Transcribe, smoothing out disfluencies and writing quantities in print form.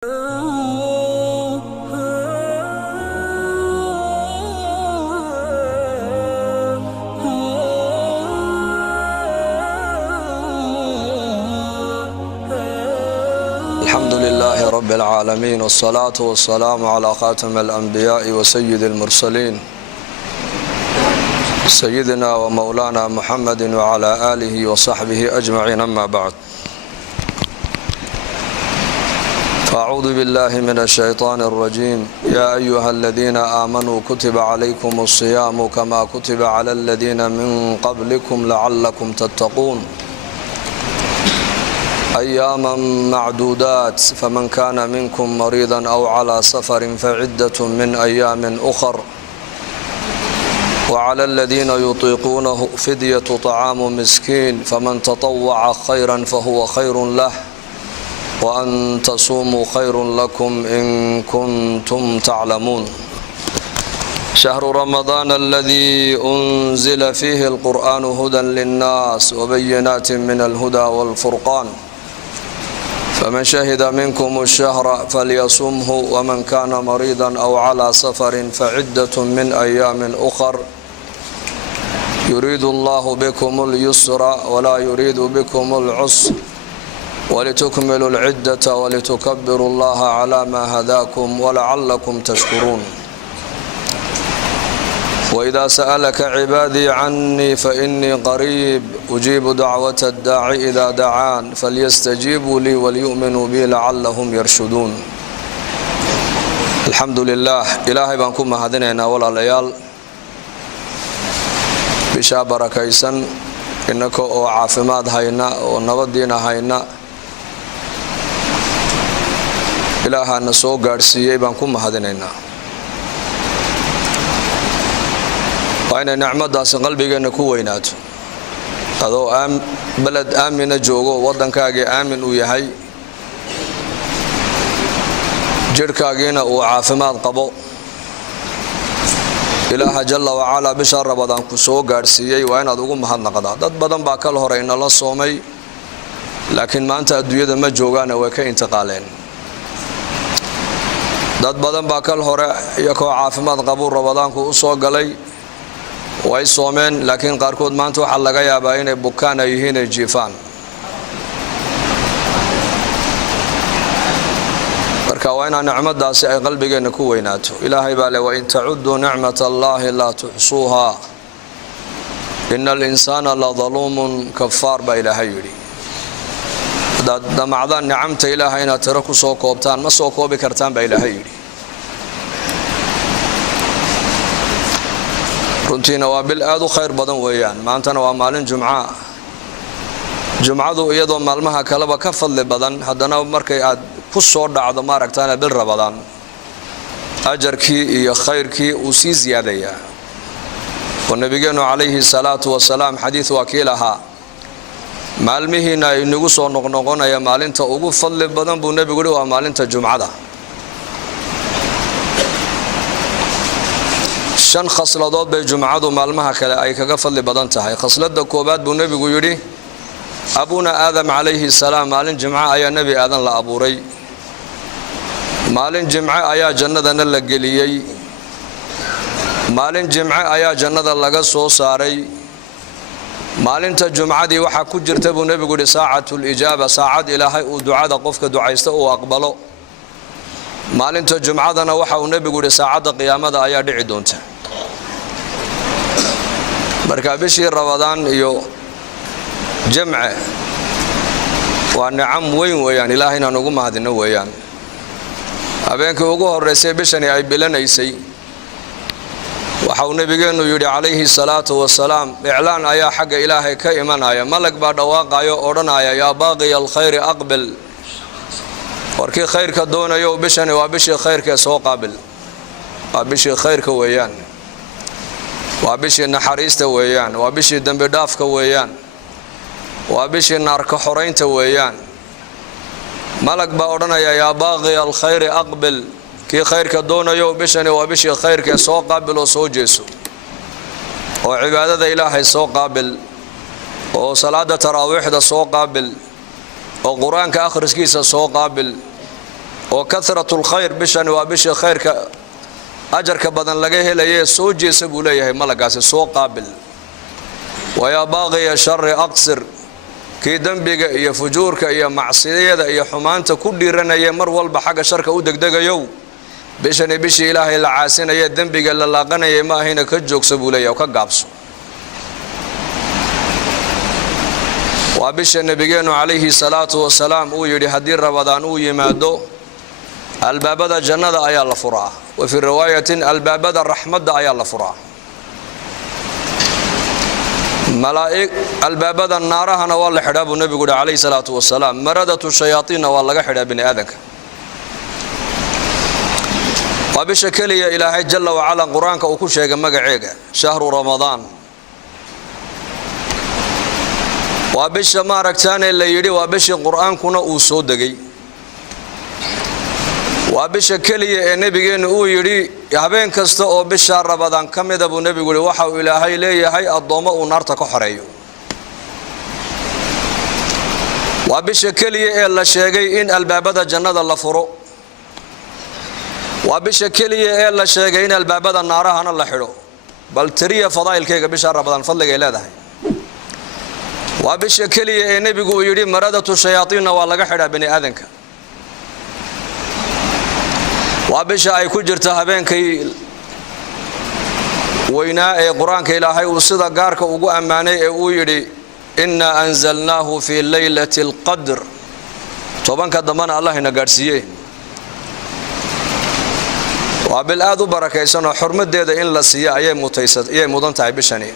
الحمد لله رب العالمين والصلاة والسلام على خاتم الأنبياء وسيد المرسلين سيدنا ومولانا محمد وعلى آله وصحبه أجمعين. أما بعد، فأعوذ بالله من الشيطان الرجيم. يا أيها الذين آمنوا كتب عليكم الصيام كما كتب على الذين من قبلكم لعلكم تتقون أياما معدودات، فمن كان منكم مريضا أو على سفر فعدة من أيام أخر، وعلى الذين يطيقونه فدية طعام مسكين، فمن تطوع خيرا فهو خير له، وأن تصوموا خير لكم إن كنتم تعلمون. شهر رمضان الذي أنزل فيه القرآن هدى للناس وبينات من الهدى والفرقان، فمن شهد منكم الشهر فليصمه، ومن كان مريضا أو على سفر فعدة من أيام أخر، يريد الله بكم اليسر ولا يريد بكم العسر، ولتكملوا العدة ولتكبروا الله على ما هداكم ولعلكم تشكرون. وإذا سألك عبادي عني فإني قريب أجيب دعوة الداع إذا دعان، فليستجيبوا لي وليؤمنوا بي لعلهم يرشدون. الحمد لله. إلهي بانكم مهدنينا ولا ليال بشا بركيسن إنك أو عافماد هينا ونبدين هينا إلهنا سو غارسيي بانكم مهدنينا، وأنا نعمداas qalbigeena ku weynaato. adoo balad aamina joogo, wadankaaga aamin uu yahay, jirkaagiina uu caafimaad qabo, ilaaha jalla wa ala bisha Ramadaan ku soo gaarsiiyay, waa inaad ugu mahadnaqdaa. dad badan baa kala hore inala soomay, laakiin maanta adduunyada ma joogaan, way ka intiqaaleen. dad badan baa kala hore iyagoo caafimaad qabo Ramadaanku u soo galay, way soomeen, laakiin qaarkood maanta waxa laga yaabaa inay bukaan yihiin ay jiifaan. marka waa in nicmadaasi ay qalbigeena ku weynaato. ilaahay baa leh, wa in ta'uddu ni'matallahi la tuhsuha innal insana la zalumun kaffar ba ilaahay yiri. damacdan nicamta ilaahay inaad tira ku soo koobtaan ma soo koobi kartaan ba ilaahay yiri. runtiina waa bil aad u khayr badan weeyaan. maantana waa maalin jumcadu iyadoo maalmaha kaleba ka fadli badan, haddana markay aad ku soo dhacdo maaragtaana bil Ramadaan, ajarkii iyo khayrkii uu sii ziyaadayaa. oo nabigeenu calayhi salaatu wasalaam xadiis wakiil ahaa, maalmihiina ay nagu soo noqnoqonaya maalinta ugu fadli badan buu nabigu yiri waa maalinta jumcada. shan khasladood bay jumcadu maalmaha kale ay kaga fadli badan tahay. khaslada koobaad buu nabigu yiri, abuna aadam calayhi salaam maalin jumca ayaa nabi aadan la abuuray, maalin jumca ayaa jannadana la geliyay, maalin jumca ayaa jannada laga soo saaray. maalinta jumcadii waxa ku jirta buu nabigu yiri saacatul ijaaba, saacad ilaahay uu ducada qofka ducaysta uu aqbalo. maalinta jumcadana waxa uu nabigu yiri saacada qiyaamada ayaa dhici doonta. marka bishii Ramadaan iyo jamce waa nicam weyn weeyaan, ilaahayna nagu mahadino weeyaan. habeenkii ugu horeysay bishani ay bilanaysay, waxa uu nabigeenu yiri calayhi salaatu wasalaam, iclaan ayaa xagga ilaahay ka imanaya, malag baa dhawaaqayo odhanaya, yaa baaqi alkhayr aqbil. warkii khayrka doonayo bishani waa bishii khayrka soo qaabil, waa bishii khayrka weeyaan, waa bishii naxariista weeyaan, waa bishii dambi dhaafka weeyaan, waa bishii naarka xoreynta weeyaan. malag baa odhanaya, yaa baaqi alkhayr aqbil, kii khayrka doonayo bishani waa bishii khayrka soo qaabil oo soo jeeso, oo cibaadada ilaahay soo qaabil, oo salaada taraawiixda soo qaabil, oo quraanka akhriskiisa soo qaabil, وكثرة الخير بشان وبش خيرك أجرك بدن لقيه ليه سوجي سبوليه ملقاس سو قابل ويا باغي الشر أقصر كي دنبك يا فجورك يا معصية يا حمانت كل رنا يا مرول بحق شرك ودق دق يو بشان بش إله العاسين يا دنبك اللي غنى يا ما هنا كجوك سبوليه وكقابسو وابش النبي عليه الصلاة والسلام ويدي هدير رمضان ويمادو الباب الجنة أيا الله فرع وفي رواية الباب الرحمة أيا الله فرع ملائك الباب النار هنا والله حراب النبي عليه الصلاة والسلام مردة الشياطين والله حراب بن آدم وابش كلي إلهي جل وعلا قرآنك وكل شيء مقعيقة شهر رمضان وابش ما ركتان اللي يدي وابش القرآن كنا وصودقي وابش كلي النبي إنه يدي يهبين كسته وابش رمضان كم يدبو النبي يقول وحوا إلى هاي ليه هاي الضوء ونار تكحريو وابش كلي إلا شيء إن الباب الجنة الله فرو وابش كلي إلا شيء إن الباب النار هنا الله حلو بل تري فضائل كيك بش رمضان فضل إلى ده وابش كلي النبي يقول يدي مردة الشياطين والله حدا بني آذنك وابش أي كجرت هبينك ويناء قرآن كإلهي وصدق قارك وقو أماني ويدي إنا أنزلناه في ليلة القدر طبعا كدمان الله نقارسيه وبالآذو بركة سنة حرمت ديدا إن لا سياء أي مدن تعبشني